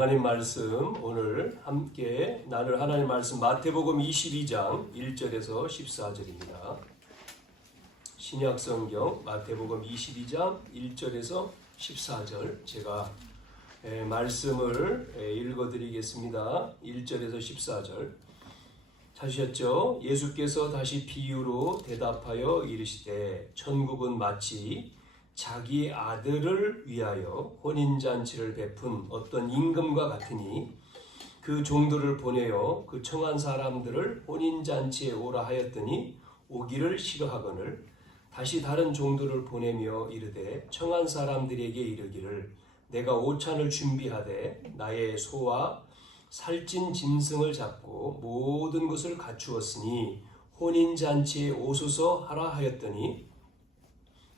하나님 말씀 오늘 함께 나눌 하나님 말씀 마태복음 22장 1절에서 14절입니다. 신약성경 마태복음 22장 1절에서 14절 제가 말씀을 읽어드리겠습니다. 1절에서 14절 찾으셨죠? 예수께서 다시 비유로 대답하여 이르시되 천국은 마치 자기 아들을 위하여 혼인잔치를 베푼 어떤 임금과 같으니 그 종들을 보내어 그 청한 사람들을 혼인잔치에 오라 하였더니 오기를 싫어하거늘 다시 다른 종들을 보내며 이르되 청한 사람들에게 이르기를 내가 오찬을 준비하되 나의 소와 살찐 짐승을 잡고 모든 것을 갖추었으니 혼인잔치에 오소서 하라 하였더니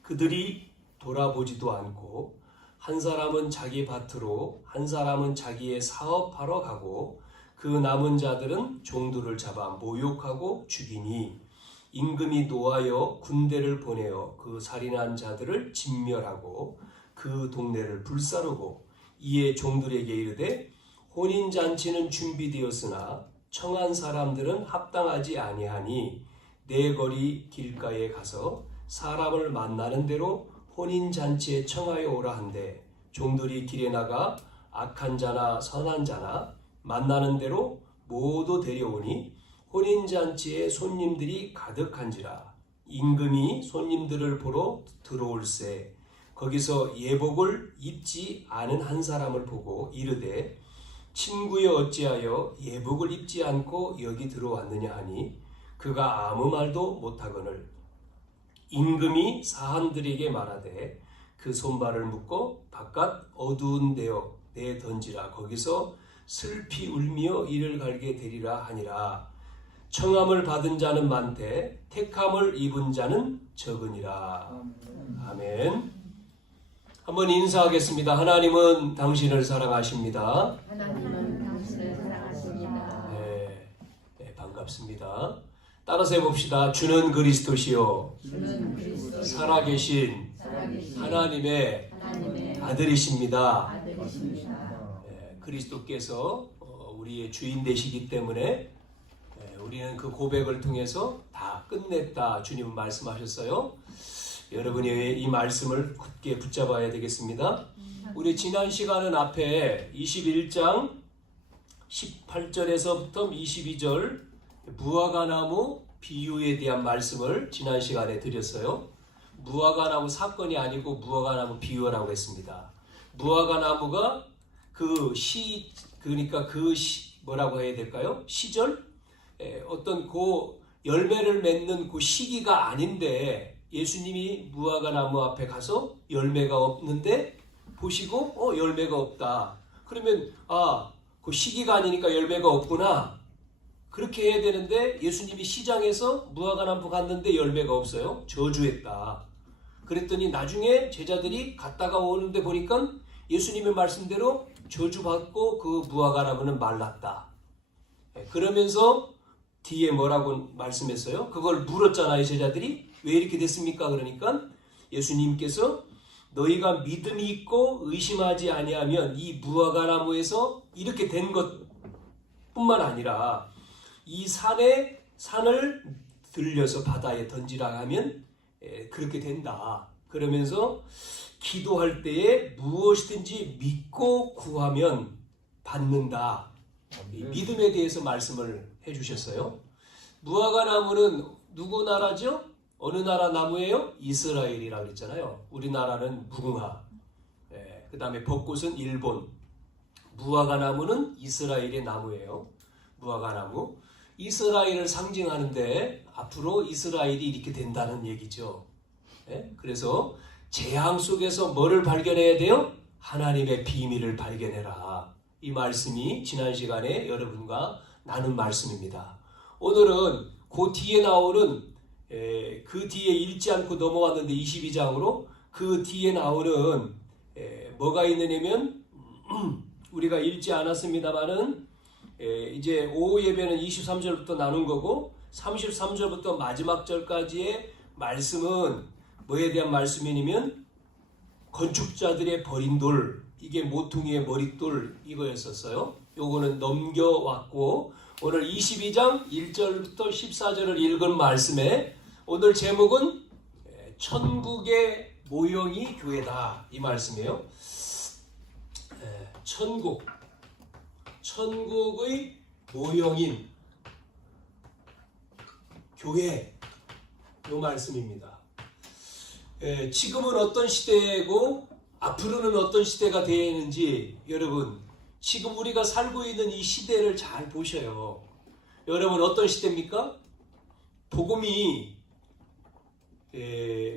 그들이 돌아보지도 않고 한 사람은 자기 밭으로 한 사람은 자기의 사업하러 가고 그 남은 자들은 종들을 잡아 모욕하고 죽이니 임금이 노하여 군대를 보내어 그 살인한 자들을 진멸하고 그 동네를 불사르고 이에 종들에게 이르되 혼인잔치는 준비되었으나 청한 사람들은 합당하지 아니하니 내 거리 길가에 가서 사람을 만나는 대로 혼인잔치에 청하여 오라 한데 종들이 길에 나가 악한 자나 선한 자나 만나는 대로 모두 데려오니 혼인잔치에 손님들이 가득한지라 임금이 손님들을 보러 들어올세 거기서 예복을 입지 않은 한 사람을 보고 이르되 친구여 어찌하여 예복을 입지 않고 여기 들어왔느냐 하니 그가 아무 말도 못하거늘 임금이 사한들에게 말하되 그 손발을 묶고 바깥 어두운 데어 내던지라 거기서 슬피 울며 이를 갈게 되리라 하니라 청함을 받은 자는 많되 택함을 입은 자는 적으니라. 아멘. 한번 인사하겠습니다. 하나님은 당신을 사랑하십니다. 하나님은 당신을 사랑하십니다. 네, 반갑습니다. 따라서 해봅시다. 주는 그리스도시요 살아계신 하나님의 아들이십니다. 그리스도께서 우리의 주인 되시기 때문에 우리는 그 고백을 통해서 다 끝냈다 주님은 말씀하셨어요. 여러분이 이 말씀을 굳게 붙잡아야 되겠습니다. 우리 지난 시간은 앞에 21장 18절에서부터 22절 무화과나무 비유에 대한 말씀을 지난 시간에 드렸어요. 무화과나무 사건이 아니고 무화과나무 비유라고 했습니다. 무화과나무가 뭐라고 해야 될까요? 시절? 어떤 그 열매를 맺는 그 시기가 아닌데 예수님이 무화과나무 앞에 가서 열매가 없는데 보시고 열매가 없다. 그러면 그 시기가 아니니까 열매가 없구나. 그렇게 해야 되는데 예수님이 시장에서 무화과나무 갔는데 열매가 없어요. 저주했다. 그랬더니 나중에 제자들이 갔다가 오는데 보니까 예수님의 말씀대로 저주받고 그 무화과나무는 말랐다. 그러면서 뒤에 뭐라고 말씀했어요? 그걸 물었잖아요. 제자들이 왜 이렇게 됐습니까? 그러니까 예수님께서 너희가 믿음이 있고 의심하지 아니하면 이 무화과나무에서 이렇게 된 것뿐만 아니라 이 산을 들려서 바다에 던지라 하면 그렇게 된다. 그러면서 기도할 때에 무엇이든지 믿고 구하면 받는다. 이 믿음에 대해서 말씀을 해주셨어요. 무화과나무는 누구 나라죠? 어느 나라 나무예요? 이스라엘이라고 그랬잖아요. 우리나라는 무궁화. 그 다음에 벚꽃은 일본. 무화과나무는 이스라엘의 나무예요. 무화과나무. 이스라엘을 상징하는데 앞으로 이스라엘이 이렇게 된다는 얘기죠. 그래서 재앙 속에서 뭐를 발견해야 돼요? 하나님의 비밀을 발견해라. 이 말씀이 지난 시간에 여러분과 나눈 말씀입니다. 오늘은 그 뒤에 나오는 그 뒤에 읽지 않고 넘어왔는데 22장으로 그 뒤에 나오는 뭐가 있느냐면 우리가 읽지 않았습니다만은 이제 오후 예배는 23절부터 나눈 거고 33절부터 마지막 절까지의 말씀은 뭐에 대한 말씀이냐면 건축자들의 버린 돌 이게 모퉁이의 머릿돌 이거였었어요. 요거는 넘겨왔고 오늘 22장 1절부터 14절을 읽은 말씀에 오늘 제목은 천국의 모형이 교회다 이 말씀이에요. 천국의 모형인 교회 이 말씀입니다. 지금은 어떤 시대고 앞으로는 어떤 시대가 되는지 여러분 지금 우리가 살고 있는 이 시대를 잘 보셔요. 여러분 어떤 시대입니까? 복음이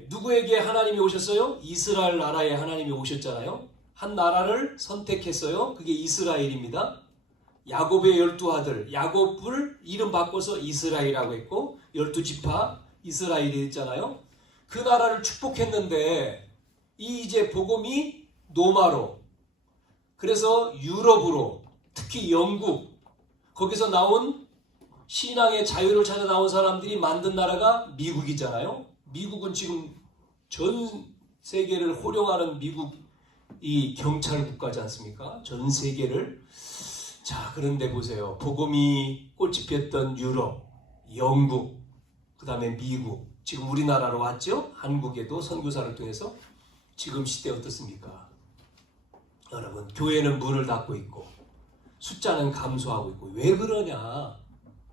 누구에게 하나님이 오셨어요? 이스라엘 나라에 하나님이 오셨잖아요. 한 나라를 선택했어요. 그게 이스라엘입니다. 야곱의 12아들 야곱을 이름 바꿔서 이스라엘이라고 했고 12지파 이스라엘이 했잖아요. 그 나라를 축복했는데 이 이제 복음이 노마로 그래서 유럽으로 특히 영국 거기서 나온 신앙의 자유를 찾아 나온 사람들이 만든 나라가 미국이잖아요. 미국은 지금 전 세계를 호령하는 미국이 경찰 국가지 않습니까? 전 세계를. 자, 그런데 보세요. 복음이 꽃이 피었던 유럽, 영국, 그 다음에 미국, 지금 우리나라로 왔죠? 한국에도 선교사를 통해서. 지금 시대 어떻습니까? 여러분, 교회는 문을 닫고 있고 숫자는 감소하고 있고 왜 그러냐?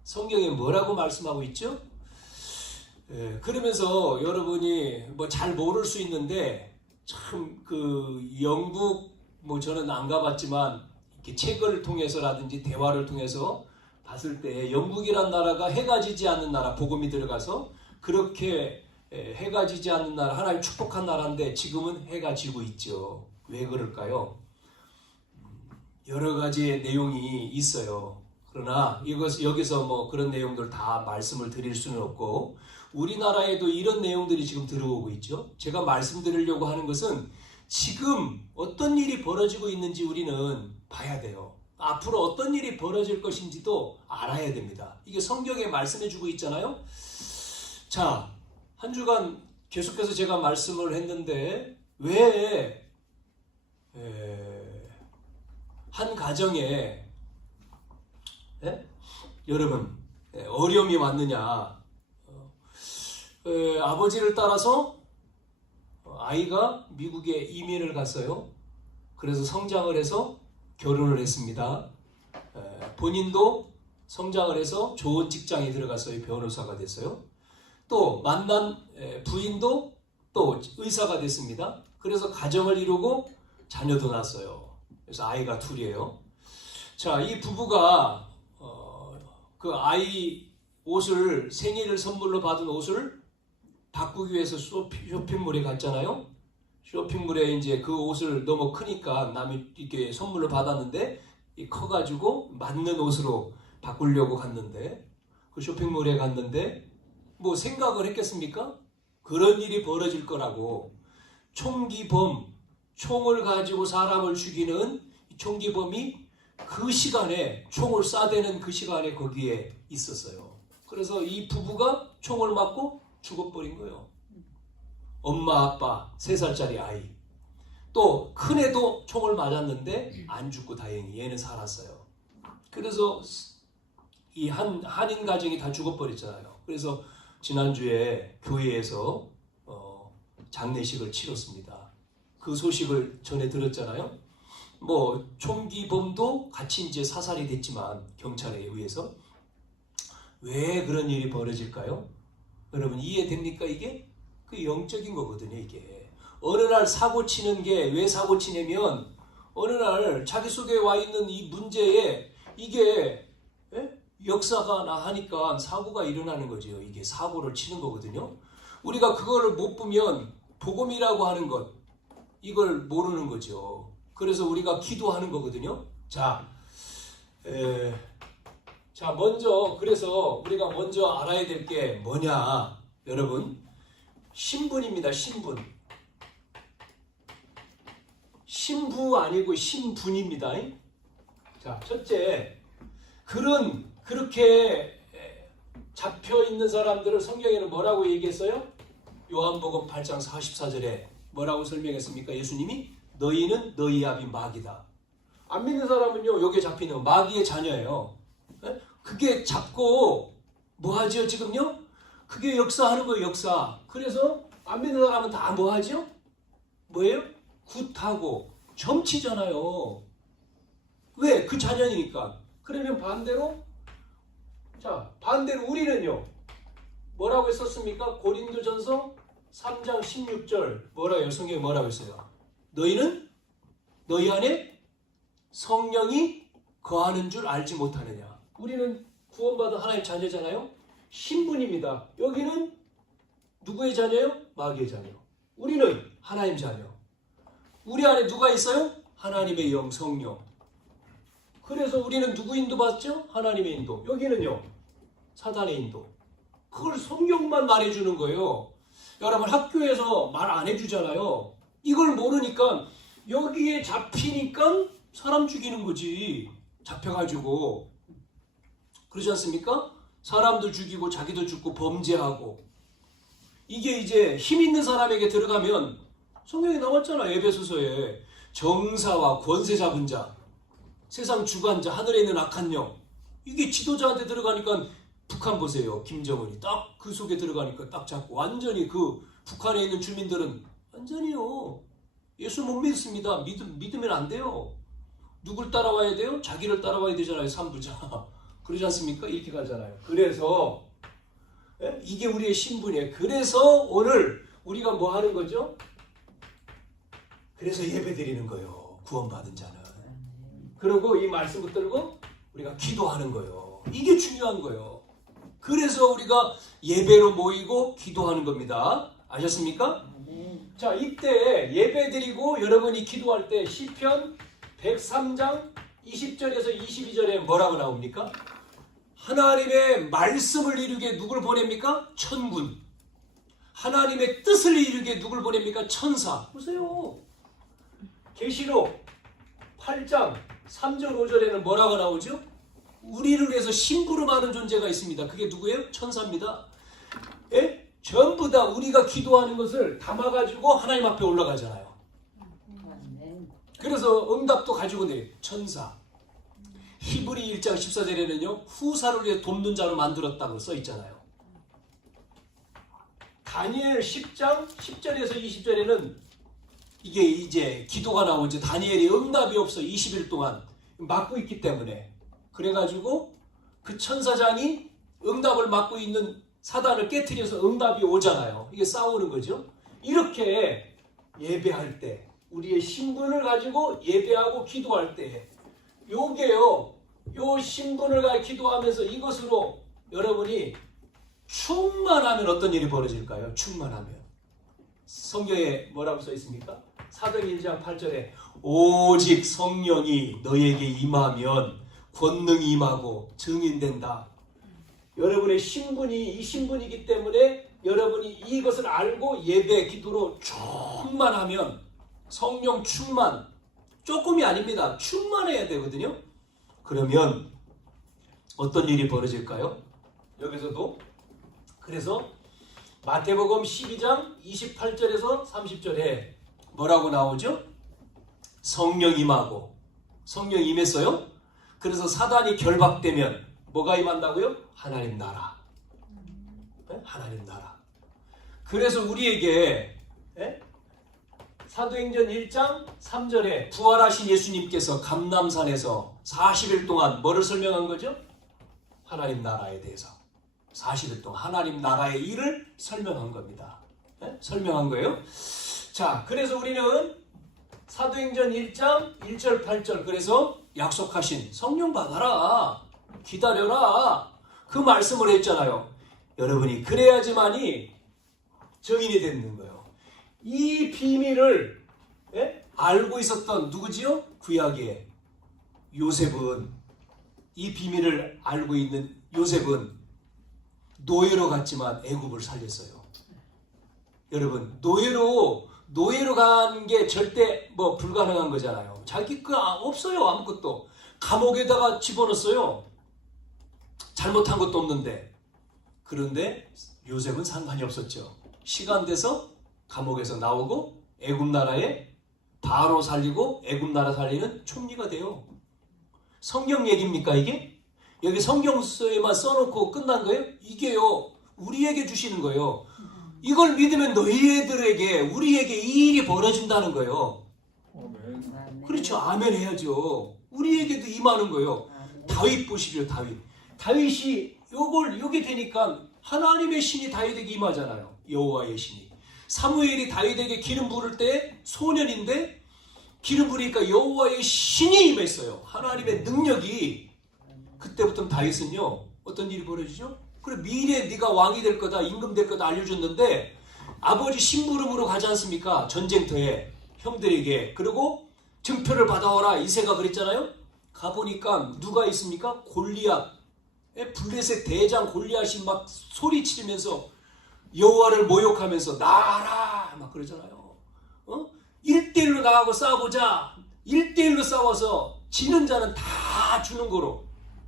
성경에 뭐라고 말씀하고 있죠? 그러면서 여러분이 뭐 잘 모를 수 있는데 참 그 영국 뭐 저는 안 가봤지만 이렇게 책을 통해서라든지 대화를 통해서 봤을 때 영국이란 나라가 해가 지지 않는 나라 복음이 들어가서 그렇게 해가 지지 않는 나라 하나님 축복한 나라인데 지금은 해가 지고 있죠. 왜 그럴까요? 여러 가지의 내용이 있어요. 그러나 여기서 뭐 그런 내용들 다 말씀을 드릴 수는 없고 우리나라에도 이런 내용들이 지금 들어오고 있죠. 제가 말씀드리려고 하는 것은 지금 어떤 일이 벌어지고 있는지 우리는 봐야 돼요. 앞으로 어떤 일이 벌어질 것인지도 알아야 됩니다. 이게 성경에 말씀해 주고 있잖아요. 자, 한 주간 계속해서 제가 말씀을 했는데 왜 한 가정에 여러분 어려움이 왔느냐? 아버지를 따라서 아이가 미국에 이민을 갔어요. 그래서 성장을 해서 결혼을 했습니다. 본인도 성장을 해서 좋은 직장에 들어갔어요. 변호사가 됐어요. 또 만난 부인도 또 의사가 됐습니다. 그래서 가정을 이루고 자녀도 낳았어요. 그래서 아이가 둘이에요. 자, 이 부부가 그 아이 옷을 생일을 선물로 받은 옷을 바꾸기 위해서 쇼핑몰에 갔잖아요. 쇼핑몰에 이제 그 옷을 너무 크니까 남이 이렇게 선물로 받았는데 커가지고 맞는 옷으로 바꾸려고 갔는데 그 쇼핑몰에 갔는데 뭐 생각을 했겠습니까? 그런 일이 벌어질 거라고. 총기범, 총을 가지고 사람을 죽이는 총기범이 그 시간에 총을 쏴대는 그 시간에 거기에 있었어요. 그래서 이 부부가 총을 맞고 죽어버린 거예요. 엄마 아빠 3살짜리 아이 또 큰애도 총을 맞았는데 안 죽고 다행히 얘는 살았어요. 그래서 이 한인 가정이 다 죽어버렸잖아요. 그래서 지난주에 교회에서 장례식을 치렀습니다. 그 소식을 전해 들었잖아요. 뭐 총기범도 같이 이제 사살이 됐지만 경찰에 의해서 왜 그런 일이 벌어질까요? 여러분 이해됩니까 이게? 그 영적인 거거든요 이게. 어느 날 사고 치는 게 왜 사고 치냐면 어느 날 자기 속에 와 있는 이 문제에 이게 역사가 나하니까 사고가 일어나는 거죠. 이게 사고를 치는 거거든요. 우리가 그거를 못 보면 복음이라고 하는 것 이걸 모르는 거죠. 그래서 우리가 기도하는 거거든요. 자, 먼저 그래서 우리가 먼저 알아야 될 게 뭐냐, 여러분 신분입니다. 신부 아니고 신분입니다. 자, 첫째 그렇게 잡혀 있는 사람들을 성경에는 뭐라고 얘기했어요? 요한복음 8장 44절에 뭐라고 설명했습니까? 예수님이 너희는 너희 아비 마귀다. 안 믿는 사람은요, 여기에 잡히는 마귀의 자녀예요. 예? 그게 잡고 뭐 하죠 지금요? 그게 역사하는 거예요, 역사. 그래서 안 믿는 사람은 다 뭐 하죠? 뭐예요? 굿하고 점치잖아요. 왜? 그 자녀니까. 그러면 반대로, 자, 반대로 우리는요, 뭐라고 했었습니까? 고린도전서 3장 16절 뭐라고 성경에 뭐라고 했어요? 너희는 너희 안에 성령이 거하는 줄 알지 못하느냐. 우리는 구원받은 하나님의 자녀잖아요. 신분입니다. 여기는 누구의 자녀요? 마귀의 자녀. 우리는 하나님 자녀. 우리 안에 누가 있어요? 하나님의 영, 성령. 그래서 우리는 누구 인도 받죠? 하나님의 인도. 여기는요, 사단의 인도. 그걸 성경만 말해주는 거예요. 여러분 학교에서 말 안 해주잖아요. 이걸 모르니까 여기에 잡히니까 사람 죽이는 거지. 잡혀가지고. 그러지 않습니까? 사람도 죽이고 자기도 죽고 범죄하고. 이게 이제 힘 있는 사람에게 들어가면 성경에 나왔잖아. 에베소서에 정사와 권세 잡은 자, 세상 주관자, 하늘에 있는 악한 영. 이게 지도자한테 들어가니까 북한 보세요. 김정은이 딱 그 속에 들어가니까 딱 잡고 완전히 그 북한에 있는 주민들은 완전히요. 예수 못 믿습니다. 믿으면 안 돼요. 누굴 따라와야 돼요? 자기를 따라와야 되잖아요. 삼부자. 그러지 않습니까? 이렇게 가잖아요. 그래서 이게 우리의 신분이에요. 그래서 오늘 우리가 뭐 하는 거죠? 그래서 예배 드리는 거예요. 구원받은 자는. 그리고 이 말씀 붙들고 우리가 기도하는 거예요. 이게 중요한 거예요. 그래서 우리가 예배로 모이고 기도하는 겁니다. 아셨습니까? 자, 이때 예배 드리고 여러분이 기도할 때 시편 103장 20절에서 22절에 뭐라고 나옵니까? 하나님의 말씀을 이루게 누굴 보냅니까? 천군. 하나님의 뜻을 이루게 누굴 보냅니까? 천사. 보세요. 계시록 8장 3절 5절에는 뭐라고 나오죠? 우리를 위해서 심부름하는 존재가 있습니다. 그게 누구예요? 천사입니다. 예? 전부 다 우리가 기도하는 것을 담아가지고 하나님 앞에 올라가잖아요. 그래서 응답도 가지고 내려 천사. 히브리 1장 14절에는요. 후사를 위해 돕는 자로 만들었다고 써있잖아요. 다니엘 10장 10절에서 20절에는 이게 이제 기도가 나오죠. 다니엘이 응답이 없어 20일 동안 막고 있기 때문에. 그래가지고 그 천사장이 응답을 막고 있는 사단을 깨트려서 응답이 오잖아요. 이게 싸우는 거죠. 이렇게 예배할 때 우리의 신분을 가지고 예배하고 기도할 때 요게요. 요 신분을 가지고 기도하면서 이것으로 여러분이 충만하면 어떤 일이 벌어질까요? 충만하면. 성경에 뭐라고 써 있습니까? 사도행 1장 8절에 오직 성령이 너에게 임하면 권능이 임하고 증인된다. 여러분의 신분이 이 신분이기 때문에 여러분이 이것을 알고 예배 기도로 충만하면 성령 충만 조금이 아닙니다. 충만해야 되거든요. 그러면 어떤 일이 벌어질까요? 여기서도 그래서 마태복음 12장 28절에서 30절에 뭐라고 나오죠? 성령 임하고 성령 임했어요? 그래서 사단이 결박되면 뭐가 임한다고요? 하나님 나라. 하나님 나라. 그래서 우리에게 사도행전 1장 3절에 부활하신 예수님께서 감람산에서 40일 동안 뭐를 설명한 거죠? 하나님 나라에 대해서 40일 동안 하나님 나라의 일을 설명한 겁니다. 설명한 거예요. 자, 그래서 우리는 사도행전 1장 1절 8절 그래서 약속하신 성령 받아라. 기다려라. 그 말씀을 했잖아요. 여러분이 그래야지만이 증인이 되는 거예요. 이 비밀을 알고 있었던 누구지요? 구약의 요셉은 이 비밀을 알고 있는 요셉은 노예로 갔지만 애굽을 살렸어요. 여러분 노예로 간 게 절대 뭐 불가능한 거잖아요. 자기 거 없어요. 아무것도. 감옥에다가 집어넣었어요. 잘못한 것도 없는데. 그런데 요셉은 상관이 없었죠. 시간 돼서 감옥에서 나오고 애굽 나라에 바로 살리고 애굽 나라 살리는 총리가 돼요. 성경 얘기입니까 이게? 여기 성경서에만 써놓고 끝난 거예요? 이게요 우리에게 주시는 거예요. 이걸 믿으면 너희들에게 우리에게 이 일이 벌어진다는 거예요. 그렇죠. 아멘 해야죠. 우리에게도 임하는 거예요. 다윗 보시죠. 다윗이 요게 되니까 하나님의 신이 다윗에게 임하잖아요. 여호와의 신이. 사무엘이 다윗에게 기름 부을 때 소년인데 기름 부으니까 여호와의 신이 임했어요. 하나님의 능력이. 그때부터 다윗은요 어떤 일이 벌어지죠? 그래 미래 네가 왕이 될 거다, 임금 될 거다 알려줬는데 아버지 심부름으로 가지 않습니까? 전쟁터에 형들에게. 그리고 증표를 받아와라 이새가 그랬잖아요. 가보니까 누가 있습니까? 골리앗, 블레셋 대장 골리앗이 막 소리치면서 여호와를 모욕하면서 나라 막 그러잖아요. 1대1로 나가고 싸우자. 1대1로 싸워서 지는 자는 다 주는 거로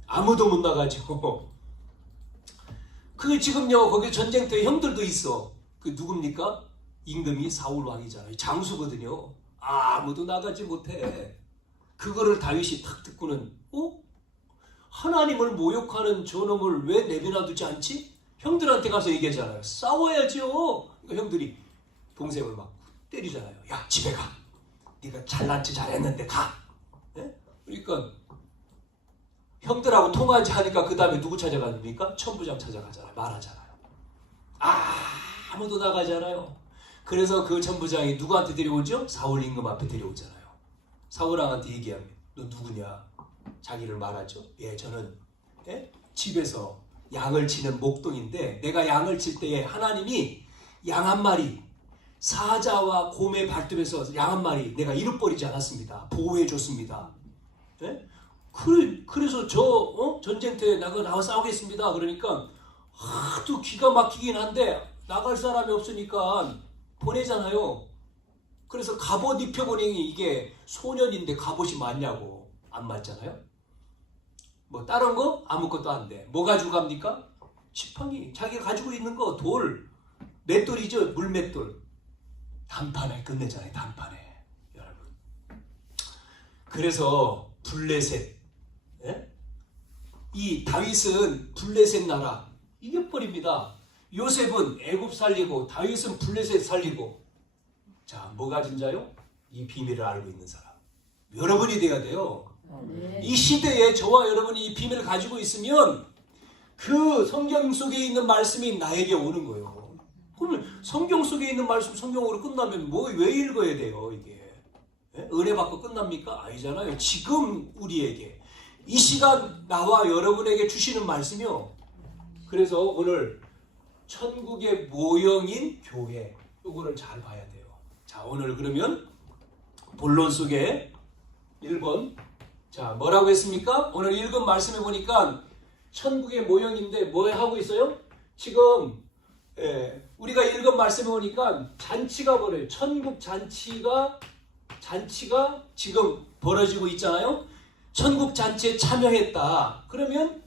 아무도 못 나가죠. 그 지금요 거기 전쟁터에 형들도 있어. 그 누굽니까? 임금이 사울 왕이잖아요. 장수거든요. 아무도 나가지 못해. 그거를 다윗이 탁 듣고는 하나님을 모욕하는 저놈을 왜 내버려두지 않지? 형들한테 가서 얘기하잖아요. 싸워야죠. 그러니까 형들이 동생을 막 때리잖아요. 야 집에 가. 네가 잘난 체 잘했는데 가. 네? 그러니까 형들하고 통하지 하니까 그 다음에 누구 찾아갑니까? 천부장 찾아가잖아요. 말하잖아요. 아무도 나가잖아요. 그래서 그 천부장이 누구한테 데려오죠? 사울 임금 앞에 데려오잖아요. 사울 왕한테 얘기하면 너 누구냐? 자기를 말하죠. 예, 저는 집에서 양을 치는 목동인데 내가 양을 칠 때에 하나님이 양 한 마리 사자와 곰의 발톱에서 양 한 마리 내가 잃어버리지 않았습니다. 보호해 줬습니다. 그래서 저 전쟁터에 나가 싸우겠습니다. 그러니까 하도 기가 막히긴 한데 나갈 사람이 없으니까 보내잖아요. 그래서 갑옷 입혀보니 이게 소년인데 갑옷이 맞냐고. 안 맞잖아요. 뭐 다른 거 아무것도 안 돼. 뭐 가지고 갑니까? 지팡이. 자기가 가지고 있는 거 돌. 맷돌이죠. 물맷돌. 단판에 끝내잖아요. 단판에. 여러분. 그래서 블레셋. 이 다윗은 블레셋 나라 이겨버립니다. 요셉은 애굽 살리고 다윗은 블레셋 살리고. 자, 뭐 가진 자요? 이 비밀을 알고 있는 사람. 여러분이 돼야 돼요. 이 시대에 저와 여러분이 이 비밀을 가지고 있으면 그 성경 속에 있는 말씀이 나에게 오는 거예요. 그러면 성경 속에 있는 말씀 성경으로 끝나면 왜 읽어야 돼요 이게? 은혜 받고 끝납니까? 아니잖아요. 지금 우리에게 이 시간 나와 여러분에게 주시는 말씀이요. 그래서 오늘 천국의 모형인 교회 이거를 잘 봐야 돼요. 자, 오늘 그러면 본론 속에 1번 자 뭐라고 했습니까? 오늘 읽은 말씀해 보니까 천국의 모형인데 뭐 하고 있어요? 지금 우리가 읽은 말씀해 보니까 잔치가 벌어요. 천국 잔치가 지금 벌어지고 있잖아요. 천국 잔치에 참여했다. 그러면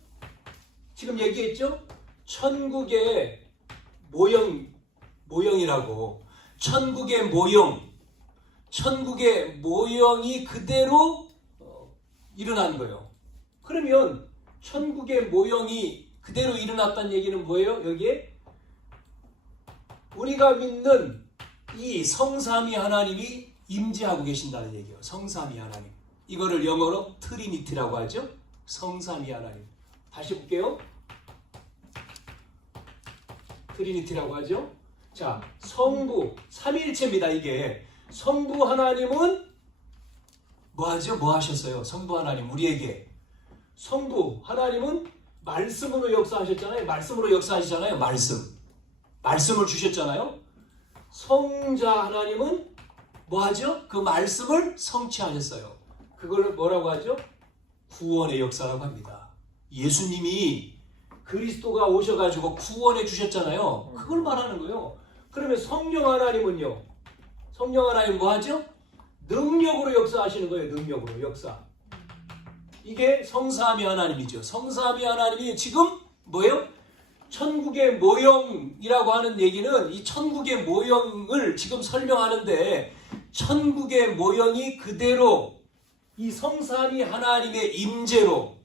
지금 얘기했죠? 천국의 모형이라고. 천국의 모형이 그대로 일어난 거예요. 그러면 천국의 모형이 그대로 일어났다는 얘기는 뭐예요? 여기에 우리가 믿는 이 성삼위 하나님이 임재하고 계신다는 얘기예요. 성삼위 하나님. 이거를 영어로 트리니티라고 하죠. 성삼위 하나님. 다시 볼게요. 트리니티라고 하죠. 자, 성부, 삼위일체입니다. 이게 성부 하나님은 뭐 하죠? 뭐 하셨어요? 성부 하나님 우리에게. 성부 하나님은 말씀으로 역사하셨잖아요. 말씀으로 역사하시잖아요. 말씀을 주셨잖아요. 성자 하나님은 뭐 하죠? 그 말씀을 성취하셨어요. 그걸 뭐라고 하죠? 구원의 역사라고 합니다. 예수님이 그리스도가 오셔가지고 구원해 주셨잖아요. 그걸 말하는 거예요. 그러면 성령 하나님은요? 성령 하나님 뭐 하죠? 능력으로 역사하시는 거예요. 능력으로 역사. 이게 성삼위 하나님이죠. 성삼위 하나님이 지금 뭐예요? 천국의 모형이라고 하는 얘기는 이 천국의 모형을 지금 설명하는데 천국의 모형이 그대로 이 성삼위 하나님의 임재로,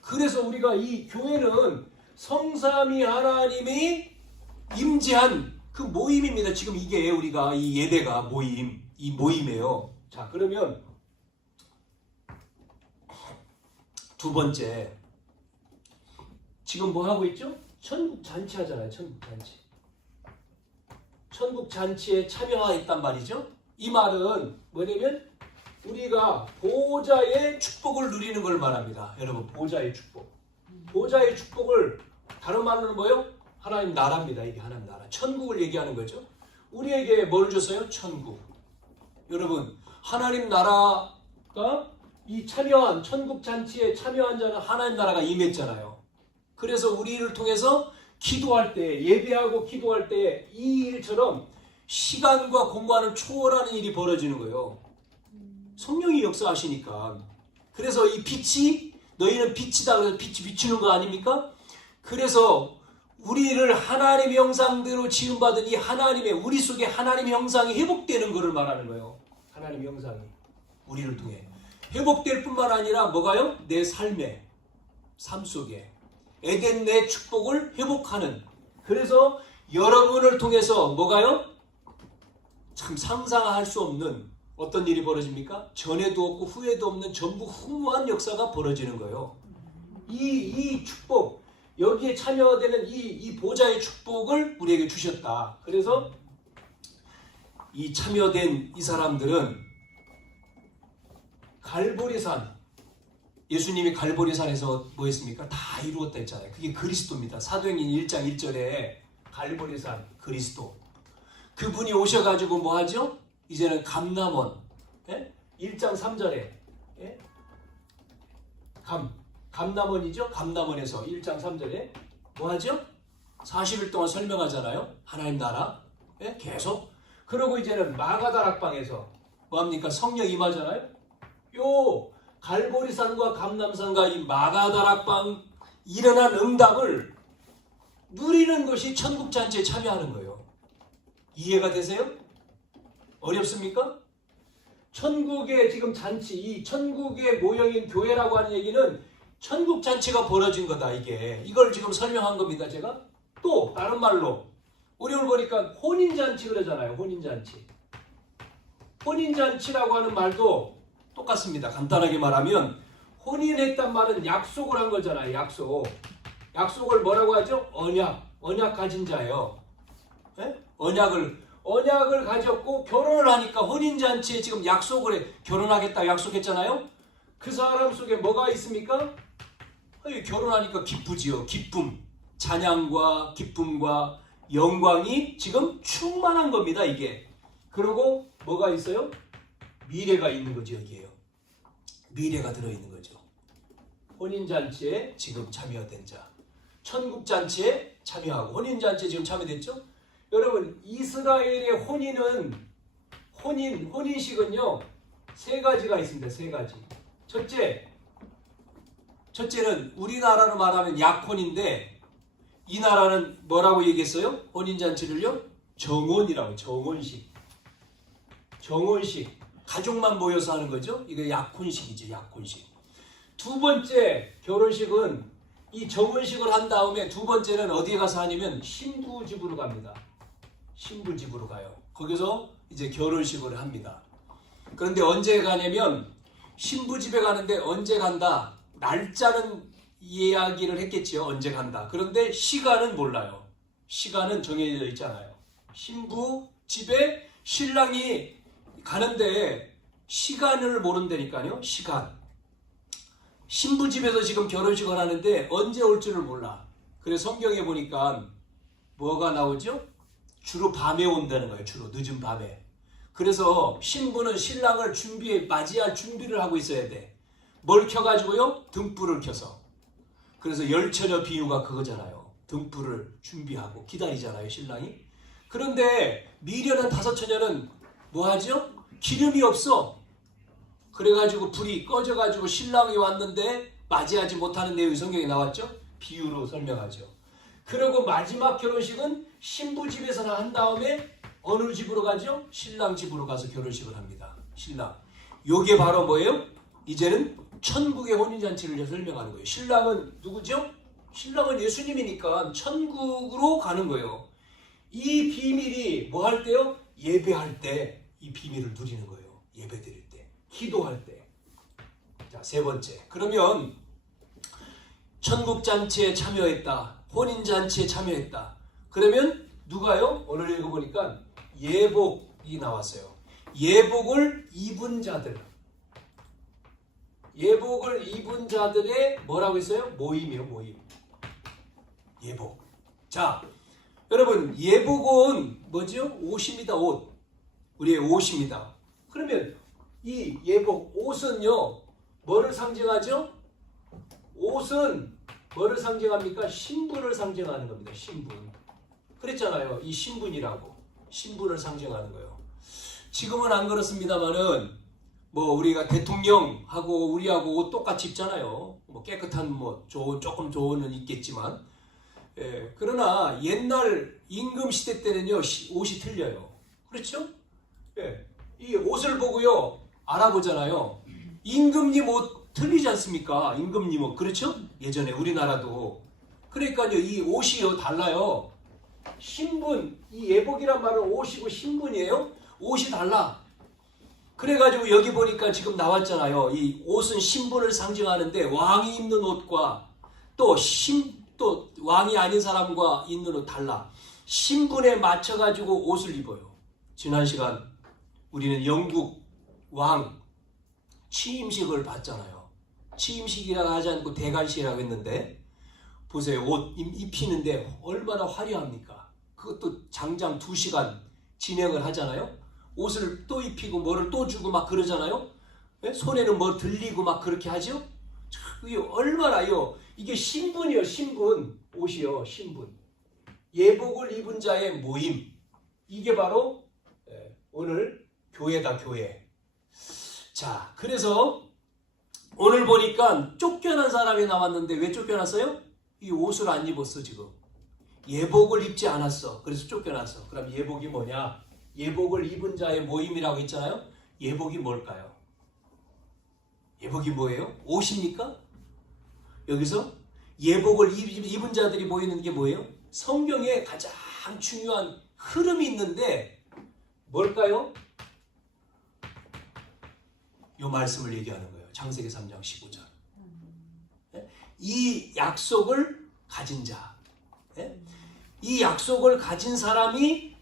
그래서 우리가 이 교회는 성삼위 하나님이 임재한 그 모임입니다. 지금 이게 우리가 이 예배가 모임, 이 모임이에요. 자, 그러면 두 번째, 지금 뭐 하고 있죠? 천국 잔치 하잖아요. 천국 잔치. 천국 잔치에 참여했단 말이죠. 이 말은 뭐냐면 우리가 보좌의 축복을 누리는 걸 말합니다. 여러분, 보좌의 축복. 보좌의 축복을 다른 말로는 뭐예요? 하나님 나라입니다. 이게 하나님 나라. 천국을 얘기하는 거죠. 우리에게 뭘 줬어요? 천국. 여러분, 하나님 나라가 이 참여한 천국 잔치에 참여한 자는 하나님 나라가 임했잖아요. 그래서 우리를 통해서 기도할 때, 예배하고 기도할 때 이 일처럼 시간과 공간을 초월하는 일이 벌어지는 거예요. 성령이 역사하시니까. 그래서 이 빛이, 너희는 빛이다 그래서 빛이 비추는 거 아닙니까? 그래서 우리를 하나님의 형상대로 지음받은 이 하나님의, 우리 속에 하나님의 형상이 회복되는 것을 말하는 거예요. 하나님의 형상이 우리를 통해 회복될 뿐만 아니라 뭐가요? 내 삶에, 삶 속에 에덴 내 축복을 회복하는, 그래서 여러분을 통해서 뭐가요? 참 상상할 수 없는 어떤 일이 벌어집니까? 전에도 없고 후에도 없는 전부 후무한 역사가 벌어지는 거예요. 이 축복, 여기에 참여되는 이 보좌의 축복을 우리에게 주셨다. 그래서 이 참여된 이 사람들은 갈보리산, 예수님이 갈보리산에서 뭐 했습니까? 다 이루었다 했잖아요. 그게 그리스도입니다. 사도행전 1장 1절에 갈보리산 그리스도. 그분이 오셔가지고 뭐 하죠? 이제는 감남원, 1장 3절에 감남원이죠? 감남원에서 1장 3절에 뭐 하죠? 40일 동안 설명하잖아요. 하나님 나라 계속. 그러고 이제는 마가다락방에서 뭐 합니까? 성령 임하잖아요. 요 갈보리산과 감남산과 이 마가다락방 일어난 응답을 누리는 것이 천국잔치에 참여하는 거예요. 이해가 되세요? 어렵습니까? 천국의 지금 잔치, 이 천국의 모형인 교회라고 하는 얘기는 천국잔치가 벌어진 거다. 이걸 지금 설명한 겁니다. 제가 또 다른 말로 우리 오늘 보니까 혼인잔치 그러잖아요. 혼인잔치. 혼인잔치라고 하는 말도 똑같습니다. 간단하게 말하면 혼인했단 말은 약속을 한 거잖아요. 약속을 뭐라고 하죠? 언약 가진 자예요. 언약을 가졌고 결혼을 하니까 혼인잔치에 지금 약속을 해. 결혼하겠다 약속했잖아요. 그 사람 속에 뭐가 있습니까? 결혼하니까 기쁘지요. 기쁨, 찬양과 기쁨과 영광이 지금 충만한 겁니다. 이게. 그리고 뭐가 있어요? 미래가 있는 거죠. 여기에요. 미래가 들어있는 거죠. 혼인잔치에 지금 참여된 자, 천국잔치에 참여하고 혼인잔치에 지금 참여됐죠. 여러분, 이스라엘의 혼인식은요 세 가지가 있습니다. 세 가지. 첫째는 우리나라로 말하면 약혼인데 이 나라는 뭐라고 얘기했어요? 혼인잔치를요? 정혼이라고. 정혼식. 가족만 모여서 하는 거죠. 이거 약혼식이죠. 약혼식. 두 번째 결혼식은 이 정혼식을 한 다음에 두 번째는 어디에 가서 하냐면 신부 집으로 갑니다. 신부 집으로 가요. 거기서 이제 결혼식을 합니다. 그런데 언제 가냐면 신부 집에 가는데 언제 간다. 날짜는 이야기를 했겠지요. 언제 간다. 그런데 시간은 몰라요. 시간은 정해져 있잖아요. 신부 집에 신랑이 가는데 시간을 모른다니까요. 시간. 신부 집에서 지금 결혼식을 하는데 언제 올 줄을 몰라. 그래서 성경에 보니까 뭐가 나오죠? 주로 밤에 온다는 거예요. 주로 늦은 밤에. 그래서 신부는 신랑을 맞이할 준비를 하고 있어야 돼. 뭘 켜가지고요? 등불을 켜서. 그래서 열처녀 비유가 그거잖아요. 등불을 준비하고 기다리잖아요. 신랑이. 그런데 미련한 다섯 처녀는 뭐 하죠? 기름이 없어. 그래가지고 불이 꺼져가지고 신랑이 왔는데 맞이하지 못하는 내용이 성경에 나왔죠? 비유로 설명하죠. 그리고 마지막 결혼식은 신부 집에서 한 다음에 어느 집으로 가죠? 신랑 집으로 가서 결혼식을 합니다. 신랑. 요게 바로 뭐예요? 이제는 천국의 혼인잔치를 설명하는 거예요. 신랑은 누구죠? 신랑은 예수님이니까 천국으로 가는 거예요. 이 비밀이 뭐 할 때요? 예배할 때 이 비밀을 누리는 거예요. 예배 드릴 때, 기도할 때. 자, 세 번째. 그러면 천국잔치에 참여했다. 혼인잔치에 참여했다. 그러면 누가요? 오늘 읽어보니까 예복이 나왔어요. 예복을 입은 자들. 예복을 입은 자들의 뭐라고 했어요? 모임이요, 모임. 예복. 자, 여러분, 예복은 뭐죠? 옷입니다, 옷. 우리의 옷입니다. 그러면 이 예복, 옷은요, 뭐를 상징하죠? 옷은 뭐를 상징합니까? 신분을 상징하는 겁니다. 신분. 그랬잖아요. 이 신분이라고. 신분을 상징하는 거예요. 지금은 안 그렇습니다만은 뭐 우리가 대통령하고 우리하고 옷 똑같이 입잖아요. 뭐 깨끗한 뭐 조금 좋은 있겠지만, 예, 그러나 옛날 임금 시대 때는요 옷이 틀려요. 그렇죠? 예, 이 옷을 보고요 알아보잖아요. 임금님 옷 틀리지 않습니까? 임금님 옷. 그렇죠? 예전에 우리나라도. 그러니까요 이 옷이요 달라요. 신분, 이 예복이란 말은 옷이고 신분이에요. 옷이 달라. 그래가지고 여기 보니까 지금 나왔잖아요. 이 옷은 신분을 상징하는데 왕이 입는 옷과 또 왕이 아닌 사람과 입는 옷 달라. 신분에 맞춰가지고 옷을 입어요. 지난 시간 우리는 영국 왕 취임식을 봤잖아요. 취임식이라고 하지 않고 대관식이라고 했는데 보세요. 옷 입히는데 얼마나 화려합니까? 그것도 장장 2시간 진행을 하잖아요. 옷을 또 입히고 뭐를 또 주고 막 그러잖아요. 네? 손에는 뭐 들리고 막 그렇게 하죠. 이게 얼마나요? 이게 신분이요, 신분. 옷이요, 신분. 예복을 입은 자의 모임. 이게 바로 오늘 교회다, 교회. 자, 그래서 오늘 보니까 쫓겨난 사람이 나왔는데 왜 쫓겨났어요? 이 옷을 안 입었어, 지금. 예복을 입지 않았어. 그래서 쫓겨났어. 그럼 예복이 뭐냐? 예복을 입은 자의 모임이라고 했잖아요. 예복이 뭘까요? 예복이 뭐예요? 옷입니까? 여기서 예복을 입은 자들이 모이는 게 뭐예요? 성경에 가장 중요한 흐름이 있는데 뭘까요? 이 말씀을 얘기하는 거예요. 창세기 3장 15절. 이 약속을 가진 자. 이 약속을 가진 사람이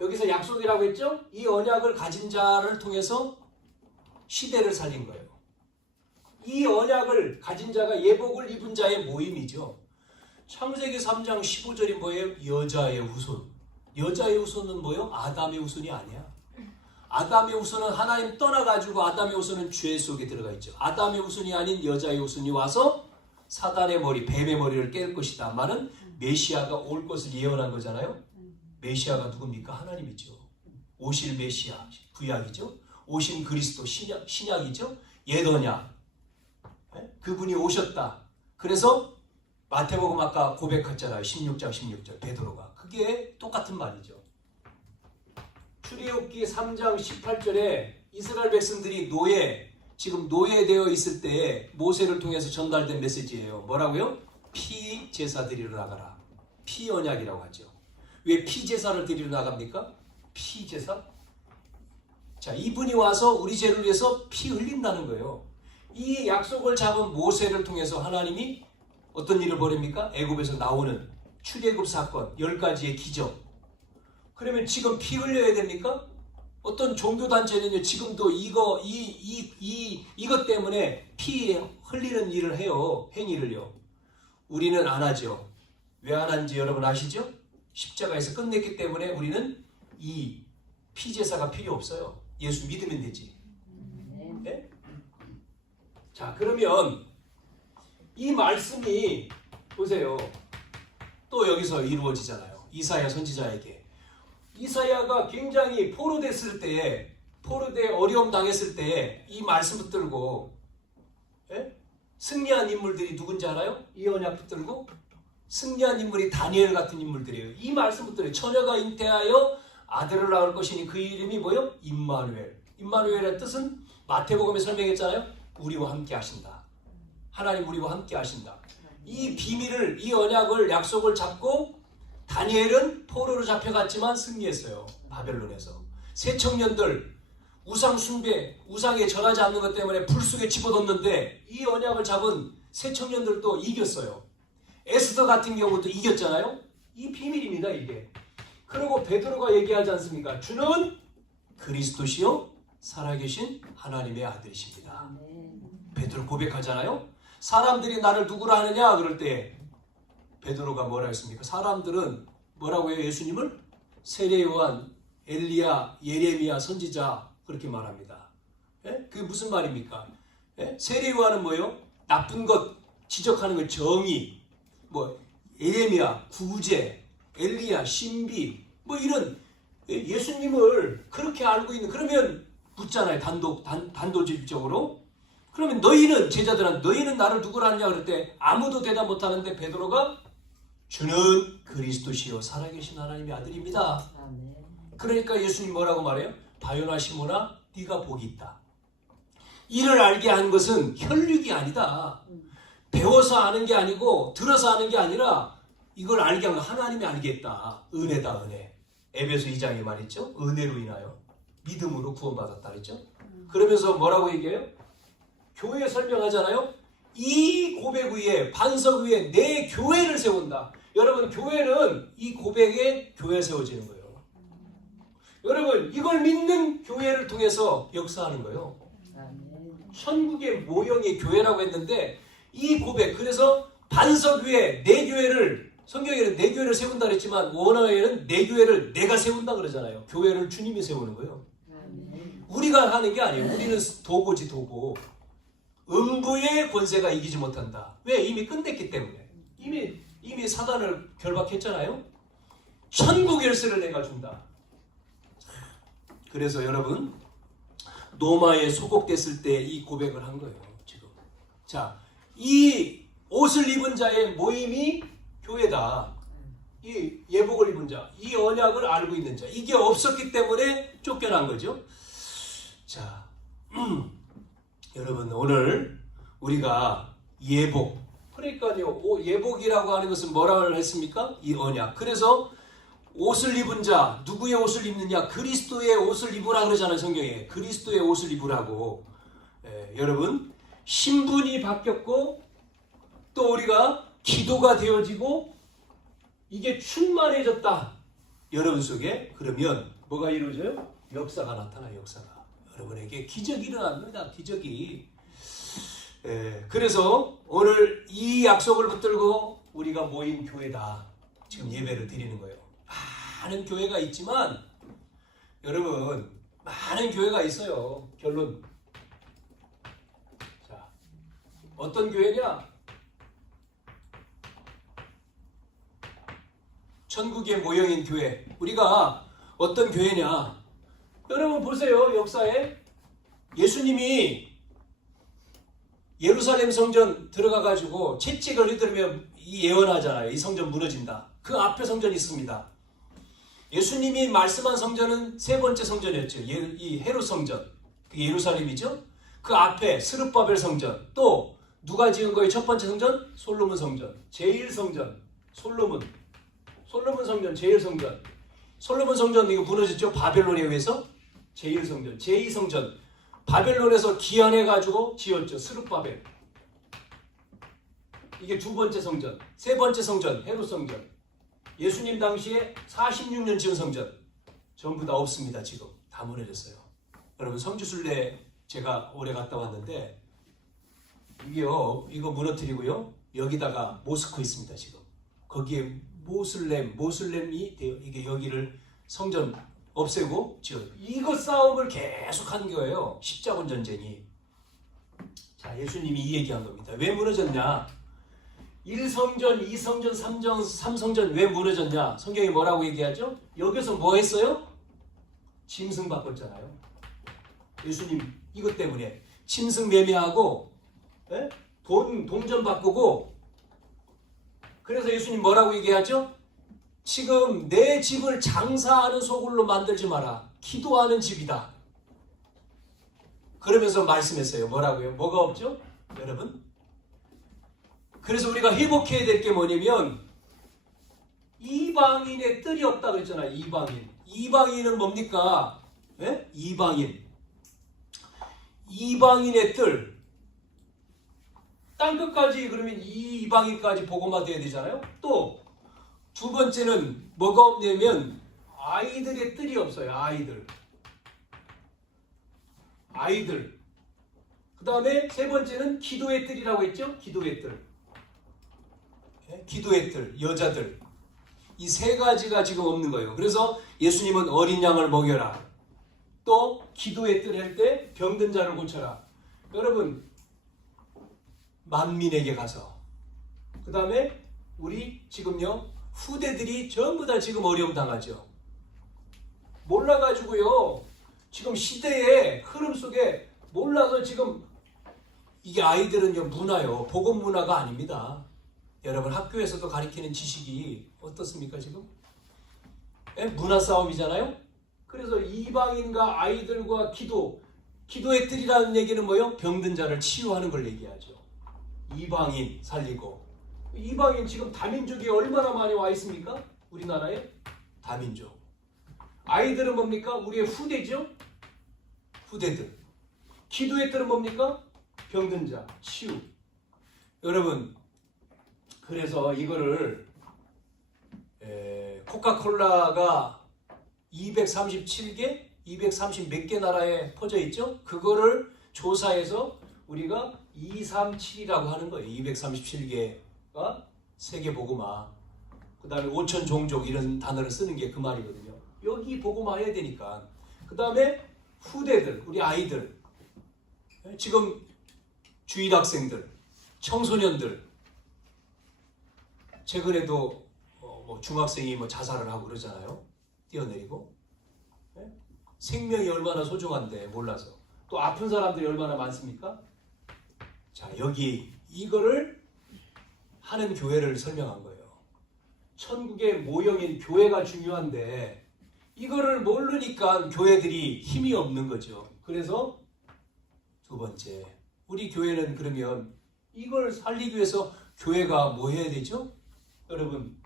여기서 약속이라고 했죠? 이 언약을 가진 자를 통해서 시대를 살린 거예요. 이 언약을 가진 자가 예복을 입은 자의 모임이죠. 창세기 3장 15절이 뭐예요? 여자의 후손. 여자의 후손은 뭐예요? 아담의 후손이 아니야. 아담의 후손은 하나님 떠나가지고 아담의 후손은 죄 속에 들어가 있죠. 아담의 후손이 아닌 여자의 후손이 와서 사단의 머리, 뱀의 머리를 깰 것이다. 말은 메시아가 올 것을 예언한 거잖아요. 메시아가 누굽니까? 하나님이죠. 오실 메시아, 구약이죠. 오신 그리스도, 신약이죠. 옛 언약. 그분이 오셨다. 그래서 마태복음 아까 고백했잖아요. 16장 16절 베드로가. 그게 똑같은 말이죠. 출애굽기 3장 18절에 이스라엘 백성들이 지금 노예되어 있을 때 모세를 통해서 전달된 메시지예요. 뭐라고요? 피 제사 드리러 나가라. 피 언약이라고 하죠. 왜 피 제사를 드리러 나갑니까? 피 제사? 자, 이분이 와서 우리 죄를 위해서 피 흘린다는 거예요. 이 약속을 잡은 모세를 통해서 하나님이 어떤 일을 벌입니까? 애굽에서 나오는 출애굽 사건 10가지의 기적. 그러면 지금 피 흘려야 됩니까? 어떤 종교단체는요, 지금도 이것 때문에 피 흘리는 일을 해요. 행위를요. 우리는 안 하죠. 왜 안 하는지 여러분 아시죠? 십자가에서 끝냈기 때문에 우리는 이 피제사가 필요 없어요. 예수 믿으면 되지. 네? 자, 그러면 이 말씀이 보세요. 또 여기서 이루어지잖아요. 이사야 선지자에게. 이사야가 굉장히 포로됐을 때에, 포로돼 어려움 당했을 때에 이 말씀 붙들고 승리한 인물들이 누군지 알아요? 이 언약 붙들고 승리한 인물이 다니엘 같은 인물들이에요. 이 말씀 붙들고 처녀가 잉태하여 아들을 낳을 것이니 그 이름이 뭐요? 임마누엘. 임마누엘의 뜻은 마태복음에 설명했잖아요. 우리와 함께 하신다. 하나님 우리와 함께 하신다. 이 비밀을, 이 언약을, 약속을 잡고 다니엘은 포로로 잡혀갔지만 승리했어요. 바벨론에서. 새 청년들 우상 숭배, 우상에 절하지 않는 것 때문에 불 속에 집어넣는데 이 언약을 잡은 새 청년들도 이겼어요. 에스더 같은 경우도 이겼잖아요. 이 비밀입니다, 이게. 그리고 베드로가 얘기하지 않습니까? 주는 그리스도시요 살아계신 하나님의 아들이십니다. 베드로 고백하잖아요. 사람들이 나를 누구라 하느냐 그럴 때 베드로가 뭐라 했습니까? 사람들은 뭐라고 해요? 예수님을 세례 요한, 엘리야, 예레미야 선지자 그렇게 말합니다. 예? 그게 무슨 말입니까? 예? 세례 요한은 뭐예요? 나쁜 것 지적하는 것 정의, 뭐 예레미야 구제, 엘리야 신비, 뭐 이런 예수님을 그렇게 알고 있는, 그러면 묻잖아요. 단도직입적으로. 그러면 너희는, 제자들한테 너희는 나를 누구라 하느냐 그럴 때 아무도 대답 못하는데 베드로가 주는 그리스도시요 살아계신 하나님의 아들입니다. 그러니까 예수님 뭐라고 말해요? 바요나 시몬아 네가 복이 있다. 이를 알게 한 것은 혈육이 아니다. 배워서 아는 게 아니고 들어서 아는 게 아니라 이걸 알게 한 건 하나님이 알겠다. 은혜다, 은혜. 에베소 2장에 말했죠. 은혜로 인하여 믿음으로 구원받았다 그랬죠. 그러면서 뭐라고 얘기해요? 교회 설명하잖아요. 이 고백 위에, 반석 위에 내 교회를 세운다. 여러분, 교회는 이 고백에 교회 세워지는 거예요. 여러분, 이걸 믿는 교회를 통해서 역사하는 거예요. 천국의 모형의 교회라고 했는데 이 고백, 그래서 반석 위에 내 교회를, 성경에는 내 교회를 세운다 그랬지만 원어에는 내 교회를 내가 세운다 그러잖아요. 교회를 주님이 세우는 거예요. 우리가 하는 게 아니에요. 우리는 도구지, 도구. 음부의 권세가 이기지 못한다. 왜? 이미 끝냈기 때문에. 이미 사단을 결박했잖아요. 천국 열쇠를 내가 준다. 그래서 여러분, 노마에 소곡됐을 때 이 고백을 한 거예요. 지금. 자, 이 옷을 입은 자의 모임이 교회다. 이 예복을 입은 자, 이 언약을 알고 있는 자, 이게 없었기 때문에 쫓겨난 거죠. 자, 여러분, 오늘 우리가 예복, 그러니까요, 예복이라고 하는 것은 뭐라고 했습니까? 이 언약. 그래서 옷을 입은 자, 누구의 옷을 입느냐? 그리스도의 옷을 입으라 그러잖아요, 성경에. 그리스도의 옷을 입으라고. 여러분, 신분이 바뀌었고 또 우리가 기도가 되어지고 이게 충만해졌다. 여러분 속에. 그러면 뭐가 이루어져요? 역사가 나타나요, 역사가. 여러분에게 기적이 일어납니다, 기적이. 그래서 오늘 이 약속을 붙들고 우리가 모인 교회다. 지금 예배를 드리는 거예요. 많은 교회가 있지만 여러분, 많은 교회가 있어요. 결론. 자, 어떤 교회냐? 천국의 모형인 교회. 우리가 어떤 교회냐? 여러분 보세요. 역사에 예수님이 예루살렘 성전 들어가가지고 채찍을 휘두르며 이 예언하잖아요. 이 성전 무너진다. 그 앞에 성전이 있습니다. 예수님이 말씀한 성전은 세 번째 성전이었죠. 이 헤롯 성전, 그 예루살렘이죠. 그 앞에 스룹바벨 성전, 또 누가 지은 거예요? 첫 번째 성전? 솔로몬 성전, 제1성전, 솔로몬 성전, 제1성전. 솔로몬 성전 이거 무너졌죠? 바벨론에 의해서. 제1성전, 제2성전. 바벨론에서 기한해가지고 지었죠. 스룹바벨. 이게 두 번째 성전. 세 번째 성전, 헤롯 성전. 예수님 당시에 46년 지은 성전. 전부 다 없습니다. 지금 다 무너졌어요. 여러분, 성지순례 제가 올해 갔다 왔는데 이게요, 이거 무너뜨리고요, 여기다가 모스크 있습니다. 지금 거기에 모슬렘이 돼요. 이게 여기를 성전 없애고 지어요. 이거 싸움을 계속 하는 거예요. 십자군 전쟁이. 자, 예수님이 이 얘기한 겁니다. 왜 무너졌냐? 1성전, 2성전, 3성전 왜 무너졌냐? 성경이 뭐라고 얘기하죠? 여기서 뭐 했어요? 짐승 바꿨잖아요. 예수님 이것 때문에 짐승 매매하고 동전 바꾸고. 그래서 예수님 뭐라고 얘기하죠? 지금 내 집을 장사하는 소굴로 만들지 마라. 기도하는 집이다. 그러면서 말씀했어요. 뭐라고요? 뭐가 없죠? 여러분? 그래서 우리가 회복해야 될 게 뭐냐면 이방인의 뜰이 없다 그랬잖아요. 이방인. 이방인은 뭡니까? 예? 이방인. 이방인의 뜰. 땅끝까지 그러면 이 이방인까지 복음화 돼야 되잖아요. 또 두 번째는 뭐가 없냐면 아이들의 뜰이 없어요. 아이들. 그 다음에 세 번째는 기도의 뜰이라고 했죠. 기도의 뜰. 기도의 뜰, 여자들. 이 세 가지가 지금 없는 거예요. 그래서 예수님은 어린 양을 먹여라. 또 기도의 뜰 할 때 병든 자를 고쳐라. 여러분 만민에게 가서 그 다음에 우리 지금요 후대들이 전부 다 지금 어려움 당하죠. 몰라가지고요 지금 시대의 흐름 속에 몰라서 지금 이게 아이들은요 문화요 복음 문화가 아닙니다. 여러분 학교에서도 가르치는 지식이 어떻습니까 지금? 문화 싸움이잖아요. 그래서 이방인과 아이들과 기도의 뜰이라는 얘기는 뭐예요? 병든 자를 치유하는 걸 얘기하죠. 이방인 살리고. 이방인 지금 다민족이 얼마나 많이 와 있습니까? 우리나라에 다민족. 아이들은 뭡니까? 우리의 후대죠. 후대들. 기도의 뜰은 뭡니까? 병든 자, 치유. 여러분 그래서 이거를 코카콜라가 237개, 230 몇 개 나라에 퍼져 있죠. 그거를 조사해서 우리가 237이라고 하는 거예요. 237개가 세계 복음화. 그 다음에 5천 종족 이런 단어를 쓰는 게 그 말이거든요. 여기 복음화 해야 되니까. 그 다음에 후대들, 우리 아이들. 지금 주일학생들, 청소년들. 최근에도 뭐 중학생이 뭐 자살을 하고 그러잖아요. 뛰어내리고. 생명이 얼마나 소중한데 몰라서. 또 아픈 사람들이 얼마나 많습니까? 자, 여기 이거를 하는 교회를 설명한 거예요. 천국의 모형인 교회가 중요한데 이거를 모르니까 교회들이 힘이 없는 거죠. 그래서 두 번째, 우리 교회는 그러면 이걸 살리기 위해서 교회가 뭐 해야 되죠? 여러분,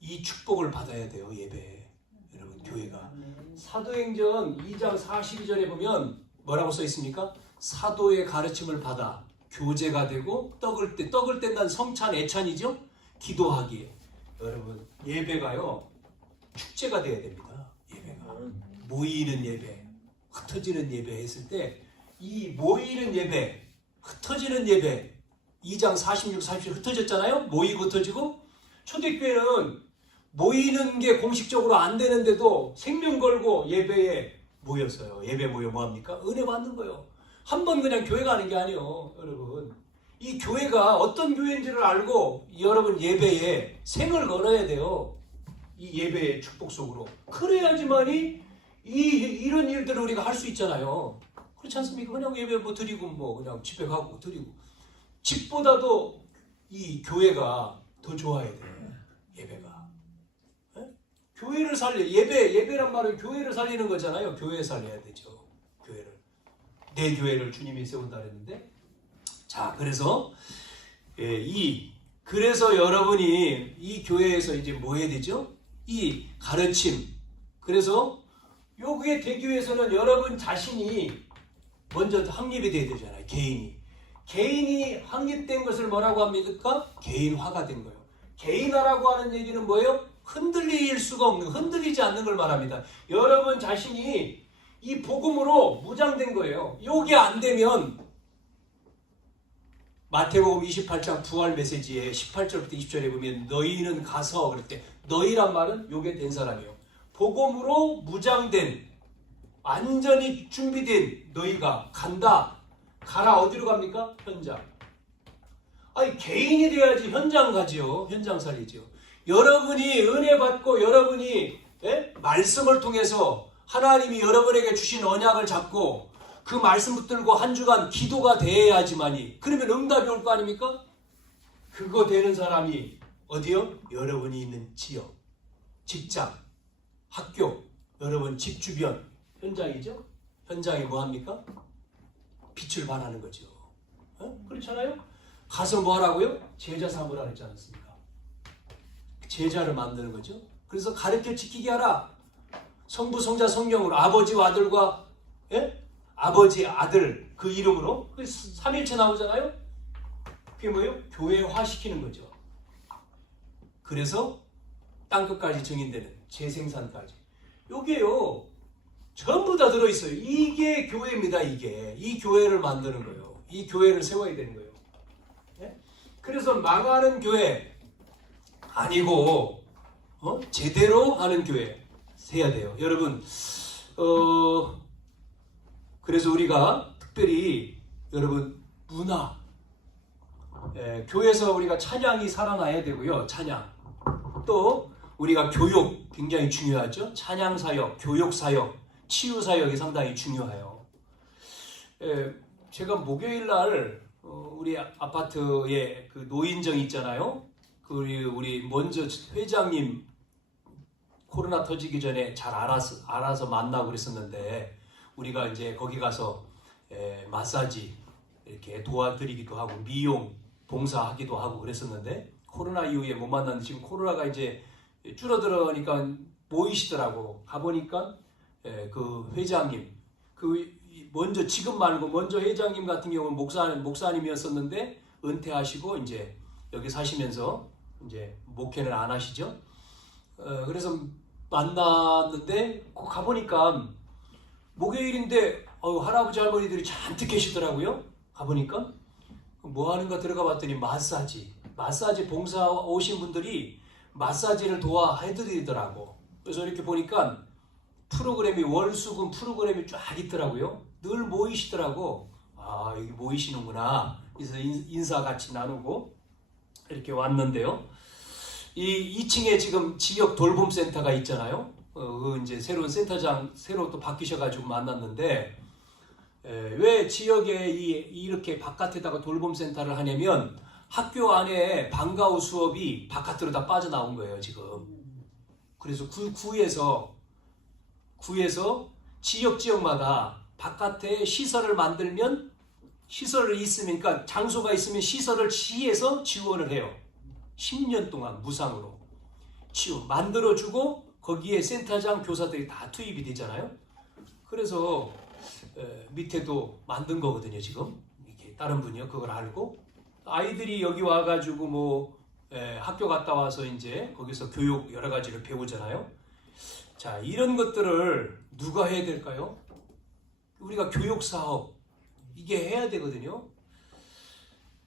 이 축복을 받아야 돼요. 예배. 여러분, 교회가. 사도행전 2장 42절에 보면 뭐라고 써 있습니까? 사도의 가르침을 받아 교제가 되고 떡을 뗀다는 성찬 애찬이죠. 기도하기. 여러분 예배가요 축제가 돼야 됩니다. 예배가 모이는 예배, 흩어지는 예배 했을 때 이 모이는 예배, 흩어지는 예배 2장 46, 47 흩어졌잖아요. 모이고 흩어지고. 초대교회는 모이는 게 공식적으로 안 되는데도 생명 걸고 예배에 모였어요. 예배 모여 뭐합니까? 은혜 받는 거예요. 한 번 그냥 교회 가는 게 아니에요. 여러분 이 교회가 어떤 교회인지를 알고 여러분 예배에 생을 걸어야 돼요. 이 예배의 축복 속으로. 그래야지만이 이런 일들을 우리가 할 수 있잖아요. 그렇지 않습니까? 그냥 예배 뭐 드리고 뭐 그냥 집에 가고 드리고. 집보다도 이 교회가 더 좋아야 돼요. 예배가. 네? 교회를 예배란 말은 교회를 살리는 거잖아요. 교회 살려야 되죠. 교회를. 내 교회를 주님이 세운다 그랬는데. 자, 그래서 그래서 여러분이 이 교회에서 이제 뭐 해야 되죠? 이 가르침. 그래서 여기에 되기 위해서는 여러분 자신이 먼저 확립이 돼야 되잖아요. 개인이 확립된 것을 뭐라고 합니까? 개인화가 된 거예요. 개인화라고 하는 얘기는 뭐예요? 흔들릴 수가 없는, 흔들리지 않는 걸 말합니다. 여러분 자신이 이 복음으로 무장된 거예요. 이게 안 되면 마태복음 28장 부활 메시지에 18절부터 20절에 보면 너희는 가서 그럴 때 너희란 말은 요게 된 사람이에요. 복음으로 무장된 완전히 준비된 너희가 간다. 가라. 어디로 갑니까? 현장. 아니 개인이 돼야지 현장 가지요. 현장 살리죠. 여러분이 은혜 받고 여러분이 말씀을 통해서 하나님이 여러분에게 주신 언약을 잡고 그 말씀 붙들고 한 주간 기도가 돼야지만이. 그러면 응답이 올 거 아닙니까? 그거 되는 사람이 어디요? 여러분이 있는 지역, 직장, 학교, 여러분 집 주변, 현장이죠? 현장이 뭐합니까? 빛을 발하는 거죠. 그렇잖아요? 가서 뭐 하라고요? 제자 삼으라 그랬지 않았습니까? 제자를 만드는 거죠. 그래서 가르쳐 지키게 하라. 성부, 성자, 성령으로 아버지와 아들과 아버지, 아들 그 이름으로 삼일체 나오잖아요. 그게 뭐예요? 교회화시키는 거죠. 그래서 땅끝까지 증인되는 재생산까지. 요게요. 전부 다 들어있어요. 이게 교회입니다. 이게. 이 교회를 만드는 거예요. 이 교회를 세워야 되는 거예요. 그래서 망하는 교회 아니고 제대로 하는 교회 해야 돼요. 여러분 그래서 우리가 특별히 여러분 문화 교회에서 우리가 찬양이 살아나야 되고요. 찬양 또 우리가 교육 굉장히 중요하죠. 찬양 사역, 교육 사역, 치유 사역이 상당히 중요해요. 제가 목요일 날 우리 아파트에 그 노인정 있잖아요. 우리 먼저 회장님 코로나 터지기 전에 잘 알아서 만나고 그랬었는데 우리가 이제 거기 가서 마사지 이렇게 도와드리기도 하고 미용 봉사하기도 하고 그랬었는데 코로나 이후에 못 만났는데 지금 코로나가 이제 줄어들으니까 모이시더라고. 가보니까 그 회장님 먼저 지금 말고 먼저 회장님 같은 경우는 목사님이었었는데 은퇴하시고 이제 여기 사시면서 이제 목회는 안 하시죠. 그래서 만났는데 가보니까 목요일인데 할아버지 할머니들이 잔뜩 계시더라고요. 가보니까 뭐 하는가 들어가 봤더니 마사지 봉사 오신 분들이 마사지를 도와해드리더라고. 그래서 이렇게 보니까 프로그램이 월수금 프로그램이 쫙 있더라고요. 늘 모이시더라고. 아 여기 모이시는구나. 그래서 인사 같이 나누고 이렇게 왔는데요. 이 2층에 지금 지역 돌봄센터가 있잖아요. 이제 새로운 센터장 새로 또 바뀌셔가지고 만났는데 왜 지역에 이렇게 바깥에다가 돌봄센터를 하냐면 학교 안에 방과후 수업이 바깥으로 다 빠져나온 거예요 지금. 그래서 구에서 지역마다 바깥에 시설을 만들면 시설이 있으면 그러니까 장소가 있으면 시설을 시에서 지원을 해요. 10년 동안 무상으로 만들어주고 거기에 센터장 교사들이 다 투입이 되잖아요. 그래서 밑에도 만든 거거든요 지금. 이렇게 다른 분이요 그걸 알고 아이들이 여기 와가지고 뭐 학교 갔다 와서 이제 거기서 교육 여러 가지를 배우잖아요. 자 이런 것들을 누가 해야 될까요? 우리가 교육 사업 이게 해야 되거든요.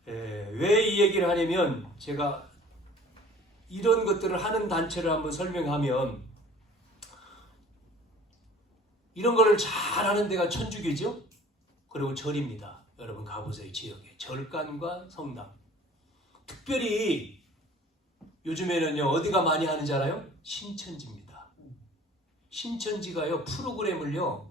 왜 이 얘기를 하냐면 제가 이런 것들을 하는 단체를 한번 설명하면 이런 거를 잘하는 데가 천주교죠. 그리고 절입니다. 여러분 가보세요. 지역에 절간과 성당. 특별히 요즘에는요 어디가 많이 하는지 알아요? 신천지입니다. 신천지가요 프로그램을요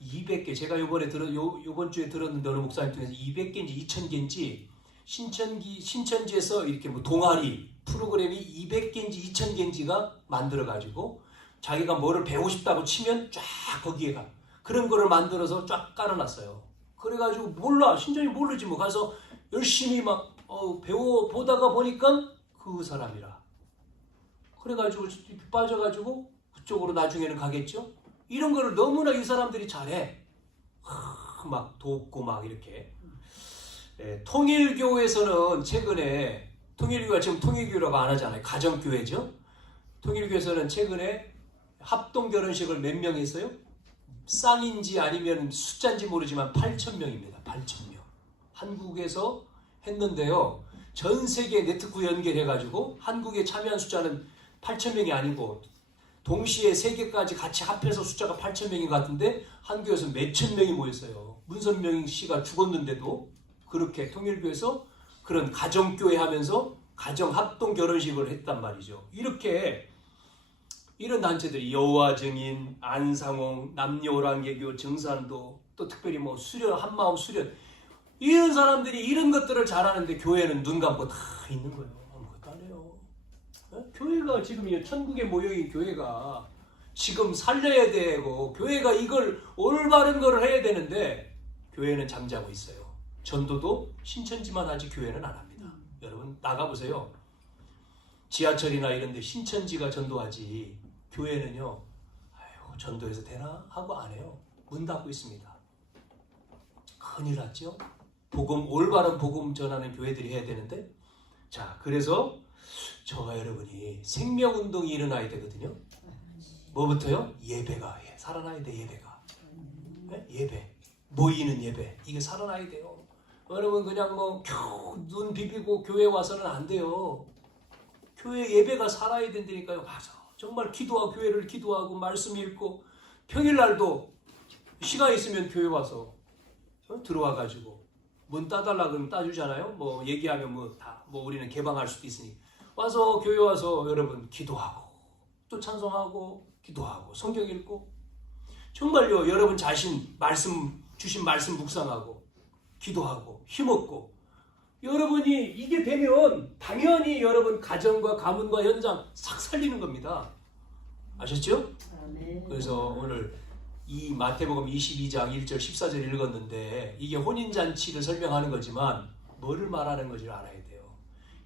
200개 제가 요번 주에 들었는데 어느 목사님 통해서 200개인지 2000개인지 신천지에서 이렇게 뭐 동아리 프로그램이 200개인지 2000개인지가 만들어가지고 자기가 뭐를 배우고 싶다고 치면 쫙 거기에 가. 그런 거를 만들어서 쫙 깔아놨어요. 그래가지고 몰라. 신천지 모르지 뭐. 가서 열심히 막 보다가 보니까 그 사람이라. 그래가지고 빠져가지고 그쪽으로 나중에는 가겠죠. 이런 거를 너무나 이 사람들이 잘해. 막 돕고 막 이렇게. 통일교에서는 최근에 통일교가 지금 통일교라고 안 하잖아요. 가정교회죠. 통일교에서는 최근에 합동결혼식을 몇 명 했어요? 쌍인지 아니면 숫자인지 모르지만 8,000명입니다. 8,000명. 한국에서 했는데요. 전 세계 네트워크 연결해가지고 한국에 참여한 숫자는 8,000명이 아니고 동시에 세계까지 같이 합해서 숫자가 8,000명인 것 같은데 한국에서 몇천 명이 모였어요. 문선명 씨가 죽었는데도 그렇게 통일교에서 그런 가정교회 하면서 가정합동 결혼식을 했단 말이죠. 이렇게 이런 단체들이 여호와 증인, 안상홍, 남녀오랑개교, 증산도 또 특별히 뭐 수련, 한마음 수련 이런 사람들이 이런 것들을 잘하는데 교회는 눈 감고 다 있는 거예요. 아무것도 안 해요. 교회가 지금 이 천국의 모형인 교회가 지금 살려야 되고 교회가 이걸 올바른 거를 해야 되는데 교회는 잠자고 있어요. 전도도 신천지만 하지 교회는 안 합니다. 여러분 나가보세요. 지하철이나 이런 데 신천지가 전도하지 교회는요. 아이고 전도해서 되나? 하고 안 해요. 문 닫고 있습니다. 큰일 났죠? 복음, 올바른 복음 전하는 교회들이 해야 되는데 자 그래서 저와 여러분이 생명운동이 일어나야 되거든요. 뭐부터요? 예배가 살아나야 돼. 예배가 예배 모이는 예배 이게 살아나야 돼요. 여러분 그냥 뭐 눈 비비고 교회 와서는 안 돼요. 교회 예배가 살아야 된다니까요. 맞아. 정말 기도하고 교회를 기도하고 말씀 읽고 평일날도 시간 있으면 교회 와서 들어와 가지고 문 따달라 그러면 따주잖아요. 뭐 얘기하면 뭐 우리는 개방할 수도 있으니 와서 교회 와서 여러분 기도하고 또 찬송하고 기도하고 성경 읽고 정말요 여러분 자신 말씀 주신 말씀 묵상하고 기도하고 힘없고 여러분이 이게 되면 당연히 여러분 가정과 가문과 현장 싹 살리는 겁니다. 아셨죠? 그래서 오늘 이 마태복음 22장 1절 14절 읽었는데 이게 혼인잔치를 설명하는 거지만 뭐를 말하는 건지 알아야 돼요.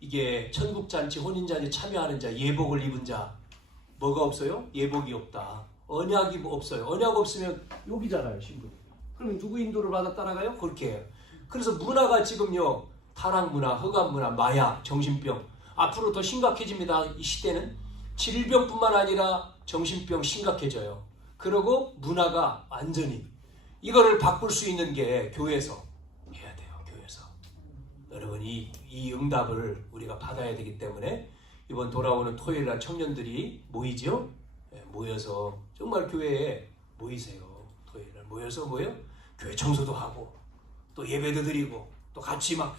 이게 천국잔치 혼인잔치 참여하는 자 예복을 입은 자 뭐가 없어요? 예복이 없다. 언약이 없어요. 언약 없으면 여기잖아요 신부. 그러면 누구 인도를 받아 따라가요? 그렇게 해요. 그래서 문화가 지금요 타락 문화, 흑암 문화, 마약, 정신병 앞으로 더 심각해집니다. 이 시대는 질병뿐만 아니라 정신병 심각해져요. 그리고 문화가 완전히 이거를 바꿀 수 있는 게 교회에서 해야 돼요. 교회에서 여러분 이 응답을 우리가 받아야 되기 때문에 이번 돌아오는 토요일날 청년들이 모이죠. 모여서 정말 교회에 모이세요. 토요일날 모여서 교회 청소도 하고 또 예배도 드리고 또 같이 막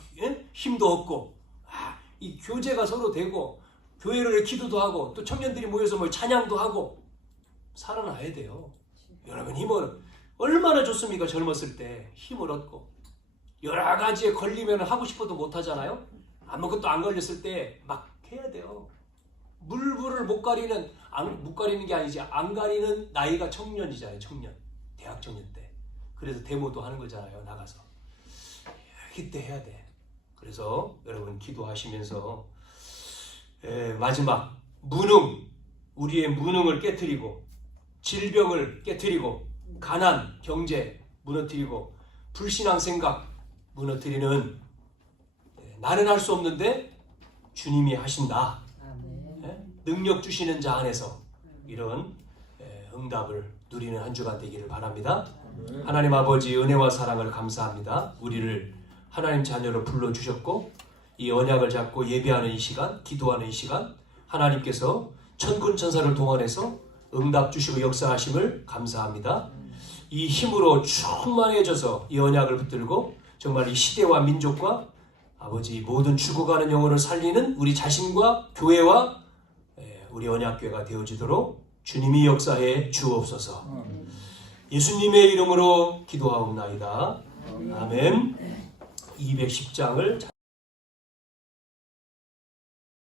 힘도 얻고 이 교제가 서로 되고 교회를 기도도 하고 또 청년들이 모여서 찬양도 하고 살아나야 돼요. 여러분 힘을 얼마나 좋습니까? 젊었을 때 힘을 얻고 여러 가지에 걸리면 하고 싶어도 못 하잖아요. 아무것도 안 걸렸을 때 막 해야 돼요. 물불을 못 가리는 게 아니지 안 가리는 나이가 청년이잖아요. 청년 대학 청년 때 그래서 데모도 하는 거잖아요. 나가서 이때 해야 돼. 그래서 여러분 기도하시면서 마지막 우리의 무능을 깨트리고 질병을 깨트리고 가난, 경제 무너뜨리고 불신앙 생각 무너뜨리는 나는 할 수 없는데 주님이 하신다. 능력 주시는 자 안에서 이런 응답을 누리는 한 주간 되기를 바랍니다. 하나님 아버지 은혜와 사랑을 감사합니다. 우리를 하나님 자녀로 불러주셨고 이 언약을 잡고 예배하는 이 시간, 기도하는 이 시간 하나님께서 천군 천사를 동원해서 응답 주시고 역사하심을 감사합니다. 이 힘으로 충만해져서 이 언약을 붙들고 정말 이 시대와 민족과 아버지 모든 죽어가는 영혼을 살리는 우리 자신과 교회와 우리 언약교회가 되어지도록 주님이 역사해 주옵소서. 예수님의 이름으로 기도하옵나이다. 아멘. 210장을